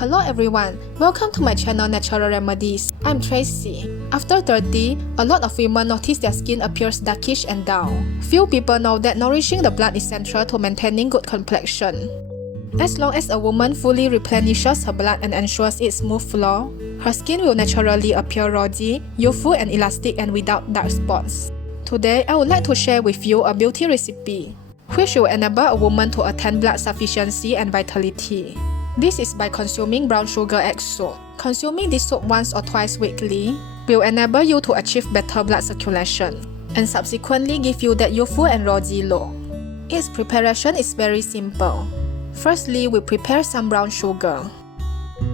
Hello everyone, welcome to my channel Natural Remedies. I'm Tracy. After 30, a lot of women notice their skin appears darkish and dull. Few people know that nourishing the blood is central to maintaining good complexion. As long as a woman fully replenishes her blood and ensures its smooth flow, her skin will naturally appear rosy, youthful and elastic and without dark spots. Today, I would like to share with you a beauty recipe, which will enable a woman to attain blood sufficiency and vitality. This is by consuming brown sugar egg soup. Consuming this soup once or twice weekly will enable you to achieve better blood circulation and subsequently give you that youthful and rosy look. Its preparation is very simple. Firstly, we prepare some brown sugar,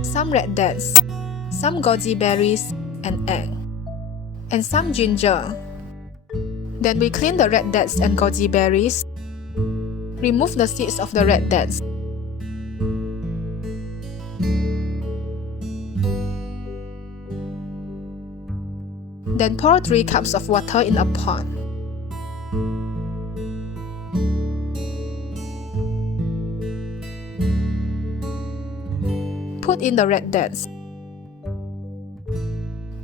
some red dates, some goji berries and egg, and some ginger. Then we clean the red dates and goji berries. Remove the seeds of the red dates. Then pour 3 cups of water in a pot. Put in the red dates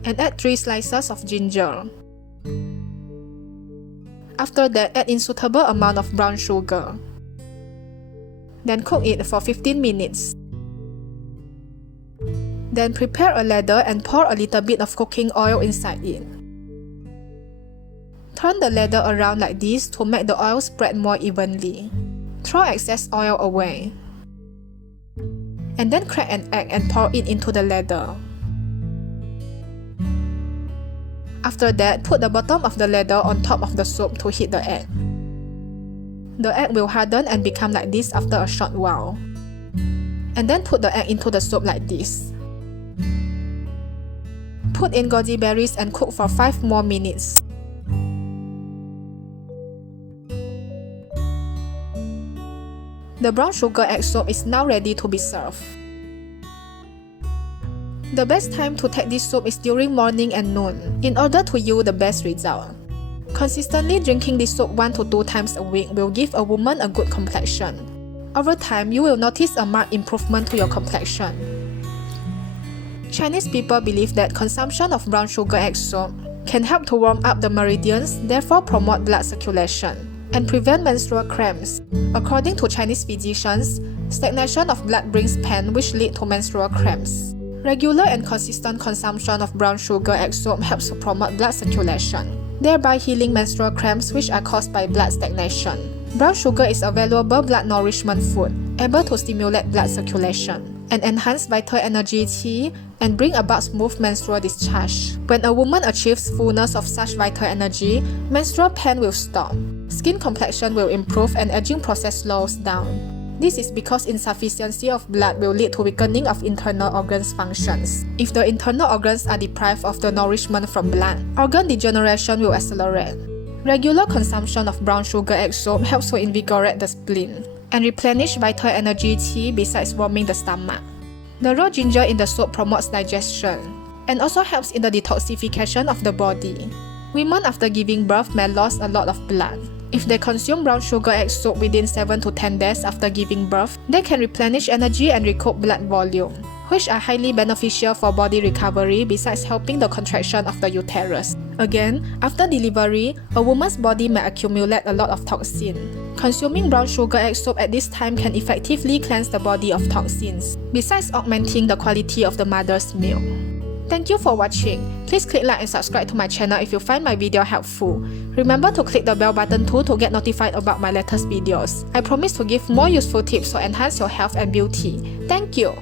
and add 3 slices of ginger. After that, add in suitable amount of brown sugar. Then cook it for 15 minutes. Then prepare a ladle and pour a little bit of cooking oil inside it. Turn the ladle around like this to make the oil spread more evenly. Throw excess oil away. And then crack an egg and pour it into the ladle. After that, put the bottom of the ladle on top of the soup to heat the egg. The egg will harden and become like this after a short while. And then put the egg into the soup like this. Put in goji berries and cook for 5 more minutes. The brown sugar egg soup is now ready to be served. The best time to take this soup is during morning and noon in order to yield the best result. Consistently drinking this soup 1 to 2 times a week will give a woman a good complexion. Over time, you will notice a marked improvement to your complexion. Chinese people believe that consumption of brown sugar egg soup can help to warm up the meridians, therefore promote blood circulation and prevent menstrual cramps. According to Chinese physicians, stagnation of blood brings pain which lead to menstrual cramps. Regular and consistent consumption of brown sugar egg soup helps to promote blood circulation, thereby healing menstrual cramps which are caused by blood stagnation. Brown sugar is a valuable blood nourishment food, able to stimulate blood circulation and enhance vital energy Qi and bring about smooth menstrual discharge. When a woman achieves fullness of such vital energy, menstrual pain will stop, skin complexion will improve and aging process slows down. This is because insufficiency of blood will lead to weakening of internal organs functions. If the internal organs are deprived of the nourishment from blood, organ degeneration will accelerate. Regular consumption of brown sugar egg soup helps to invigorate the spleen and replenish vital energy Qi besides warming the stomach. The raw ginger in the soup promotes digestion and also helps in the detoxification of the body. Women after giving birth may lose a lot of blood. If they consume brown sugar egg soup within 7 to 10 days after giving birth, they can replenish energy and recoup blood volume, which are highly beneficial for body recovery besides helping the contraction of the uterus. Again, after delivery, a woman's body may accumulate a lot of toxin. Consuming brown sugar egg soup at this time can effectively cleanse the body of toxins, besides augmenting the quality of the mother's milk. Thank you for watching. Please click like and subscribe to my channel if you find my video helpful. Remember to click the bell button too to get notified about my latest videos. I promise to give more useful tips to enhance your health and beauty. Thank you!